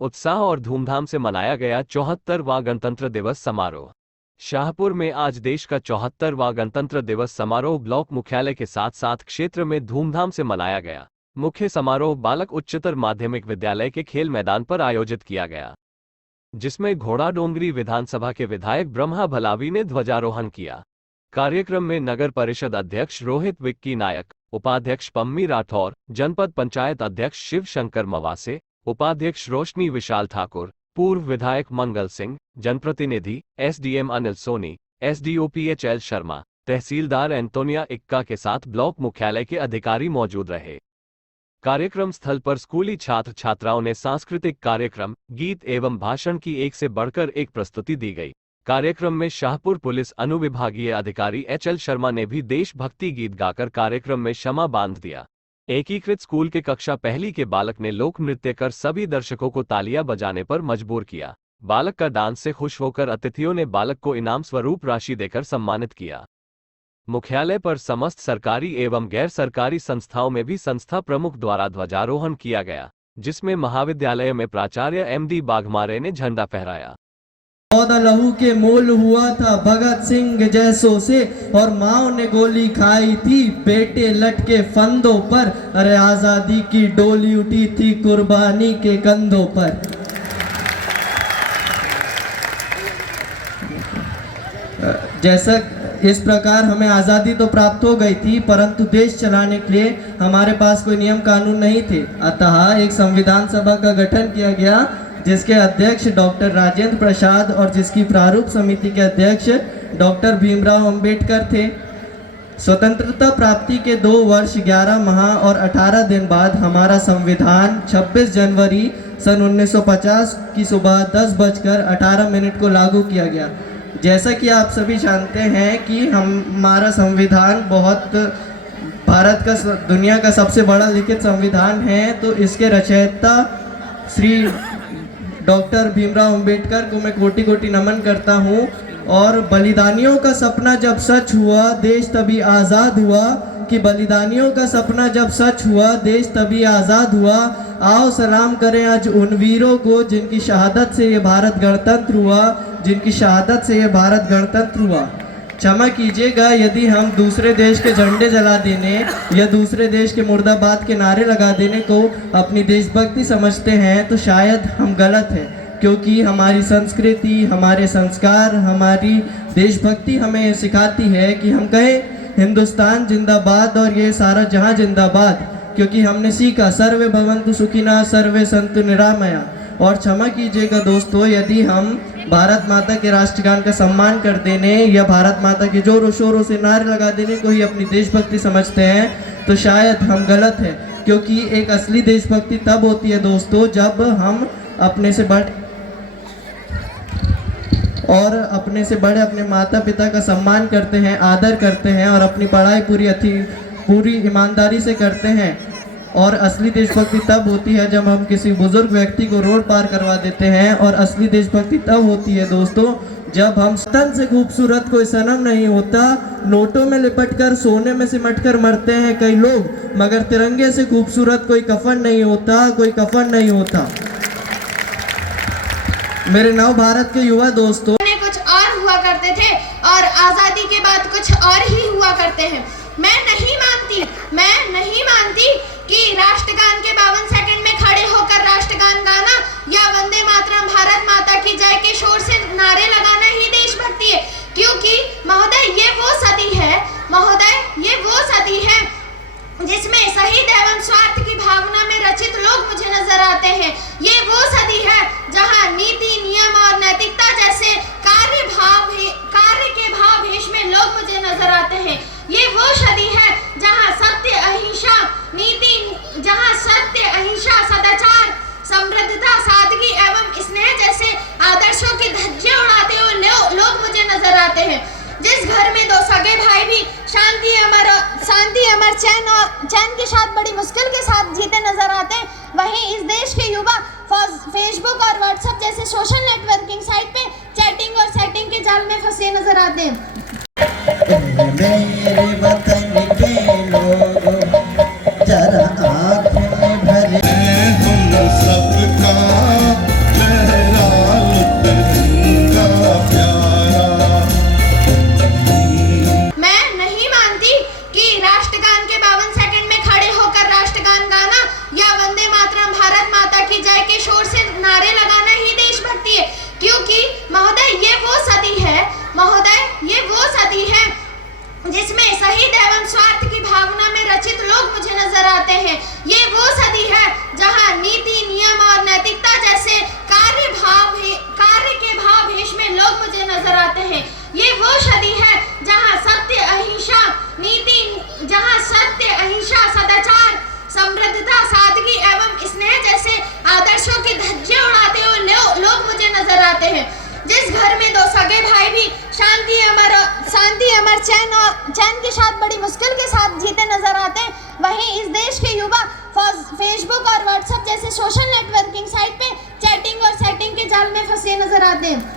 उत्साह और धूमधाम से मनाया गया 74वां गणतंत्र दिवस समारोह। शाहपुर में आज देश का 74वां गणतंत्र दिवस समारोह ब्लॉक मुख्यालय के साथ साथ क्षेत्र में धूमधाम से मनाया गया। मुख्य समारोह बालक उच्चतर माध्यमिक विद्यालय के खेल मैदान पर आयोजित किया गया, जिसमें घोड़ाडोंगरी विधानसभा के विधायक ब्रह्मा भलावी ने ध्वजारोहण किया। कार्यक्रम में नगर परिषद अध्यक्ष रोहित विक्की नायक, उपाध्यक्ष पम्मी राठौर, जनपद पंचायत अध्यक्ष शिव शंकर मवासे, उपाध्यक्ष रोशनी विशाल ठाकुर, पूर्व विधायक मंगल सिंह, जनप्रतिनिधि SDM Anil Soni, SDO PHL Sharma, तहसीलदार एंटोनिया इक्का के साथ ब्लॉक मुख्यालय के अधिकारी मौजूद रहे। कार्यक्रम स्थल पर स्कूली छात्र छात्राओं ने सांस्कृतिक कार्यक्रम, गीत एवं भाषण की एक से बढ़कर एक प्रस्तुति दी गई। कार्यक्रम में शाहपुर पुलिस अनुविभागीय अधिकारी HL शर्मा ने भी देशभक्ति गीत गाकर कार्यक्रम में शमा बांध दिया। एकीकृत स्कूल के कक्षा पहली के बालक ने लोक नृत्य कर सभी दर्शकों को तालियां बजाने पर मजबूर किया। बालक का डांस से खुश होकर अतिथियों ने बालक को इनाम स्वरूप राशि देकर सम्मानित किया। मुख्यालय पर समस्त सरकारी एवं गैर सरकारी संस्थाओं में भी संस्था प्रमुख द्वारा ध्वजारोहण किया गया, जिसमें महाविद्यालय में प्राचार्य MD बाघमारे ने झंडा फहराया। 14 लहू के मोल हुआ था भगत सिंह जैसों से, और माओ ने गोली खाई थी बेटे लटके फंदों पर। अरे आजादी की डोली उठी थी कुर्बानी के कंधों पर। जैसा इस प्रकार हमें आज़ादी तो प्राप्त हो गई थी, परंतु देश चलाने के लिए हमारे पास कोई नियम कानून नहीं थे। अतः एक संविधान सभा का गठन किया गया, जिसके अध्यक्ष डॉक्टर राजेंद्र प्रसाद और जिसकी प्रारूप समिति के अध्यक्ष डॉक्टर भीमराव अंबेडकर थे। स्वतंत्रता प्राप्ति के 2 वर्ष 11 माह और 18 दिन बाद हमारा संविधान 26 जनवरी सन 1950 की सुबह 10:18 को लागू किया गया। जैसा कि आप सभी जानते हैं कि हमारा संविधान भारत का दुनिया का सबसे बड़ा लिखित संविधान है, तो इसके रचयिता श्री डॉक्टर भीमराव अंबेडकर को मैं कोटि कोटि नमन करता हूँ। और बलिदानियों का सपना जब सच हुआ देश तभी आज़ाद हुआ, कि बलिदानियों का सपना जब सच हुआ देश तभी आज़ाद हुआ। आओ सलाम करें आज उन वीरों को जिनकी शहादत से ये भारत गणतंत्र हुआ, जिनकी शहादत से ये भारत गणतंत्र हुआ। क्षमा कीजिएगा यदि हम दूसरे देश के झंडे जला देने या दूसरे देश के मुर्दाबाद के नारे लगा देने को अपनी देशभक्ति समझते हैं, तो शायद हम गलत हैं, क्योंकि हमारी संस्कृति, हमारे संस्कार, हमारी देशभक्ति हमें सिखाती है कि हम कहें हिंदुस्तान जिंदाबाद और ये सारा जहां जिंदाबाद, क्योंकि हमने सीखा सर्वे भवन्तु सुखिनः सर्वे सन्तु निरामया। और क्षमा कीजिएगा दोस्तों यदि हम भारत माता के राष्ट्रगान का सम्मान कर देने या भारत माता के जोरों शोरों से नारे लगा देने को ही अपनी देशभक्ति समझते हैं, तो शायद हम गलत हैं। क्योंकि एक असली देशभक्ति तब होती है दोस्तों जब हम अपने से बड़े अपने माता पिता का सम्मान करते हैं, आदर करते हैं और अपनी पढ़ाई पूरी ईमानदारी से करते हैं। और असली देशभक्ति तब होती है जब हम किसी बुजुर्ग व्यक्ति को रोड पार करवा देते हैं। और असली देशभक्ति तब होती है दोस्तों जब हम तन से खूबसूरत कोई सनम नहीं होता, नोटों में लिपटकर सोने में सिमटकर मरते हैं कई लोग, मगर तिरंगे से खूबसूरत कोई कफन नहीं होता, कोई कफन नहीं होता। मेरे नव भारत के युवा दोस्तों, कुछ और हुआ करते थे और आजादी के बाद कुछ और ही हुआ करते हैं। मैं नहीं मानती कि राष्ट्रगान के 52 सेकंड में खड़े होकर राष्ट्रगान गाना या वंदे मातरम भारत माता की जय के शोर से नारे लगाना ही देशभक्ति है। क्योंकि महोदय ये वो सदी है जिसमें शहीद एवं स्वार्थ की भावना में रचित लोग मुझे नजर आते हैं। ये वो सदी है जहां नीति, नियम और नैतिकता जैसे कार्य के भाववेश में लोग मुझे नजर आते हैं। ये वो सदी है जहां सत्य, अहिंसा, सदाचार, समृद्धता, सादगी एवं स्नेह जैसे आदर्शों की धज्जियां उड़ाते हुए लोग मुझे नजर आते हैं। जिस घर में 2 सगे भाई भी शांति अमर चैन के साथ बड़ी मुश्किल के साथ जीते नजर आते हैं, वहीं इस देश के युवा फेसबुक और व्हाट्सएप जैसे सोशल नेटवर्किंग साइट पे चैटिंग और सेटिंग के जाल में फंसे नजर आते हैं। मेरे वतन के लोगों जरा आँख में भरे हम सबका लहरा तिरंगा प्यारा। मैं नहीं मानती कि राष्ट्रगान के 52 सेकंड में खड़े होकर राष्ट्रगान गाना या वंदे मातरम भारत माता की जय के शोर से नारे लगाना ही देशभक्ति है, क्योंकि महोदय ये वो सदी है जिसमें शहीद एवं स्वार्थ की भावना में रचित लोग मुझे नजर आते हैं। ये वो सदी है जहां नीति, नियम और नैतिकता जैसे कार्य के भाव भेष में लोग मुझे नजर आते हैं। ये वो सदी है जहां सत्य, अहिंसा, सदाचार, समृद्धता, सादगी एवं स्नेह जैसे आदर्शों की धज्जियां उड़ाते हुए लोग मुझे नजर आते हैं। जिस घर में दो सगे भाई भी शांति अमर चैन के साथ बड़ी मुश्किल के साथ जीते नजर आते हैं, वहीं इस देश के युवा फेसबुक और व्हाट्सएप जैसे सोशल नेटवर्किंग साइट पे चैटिंग और सेटिंग के जाल में फंसे नजर आते हैं।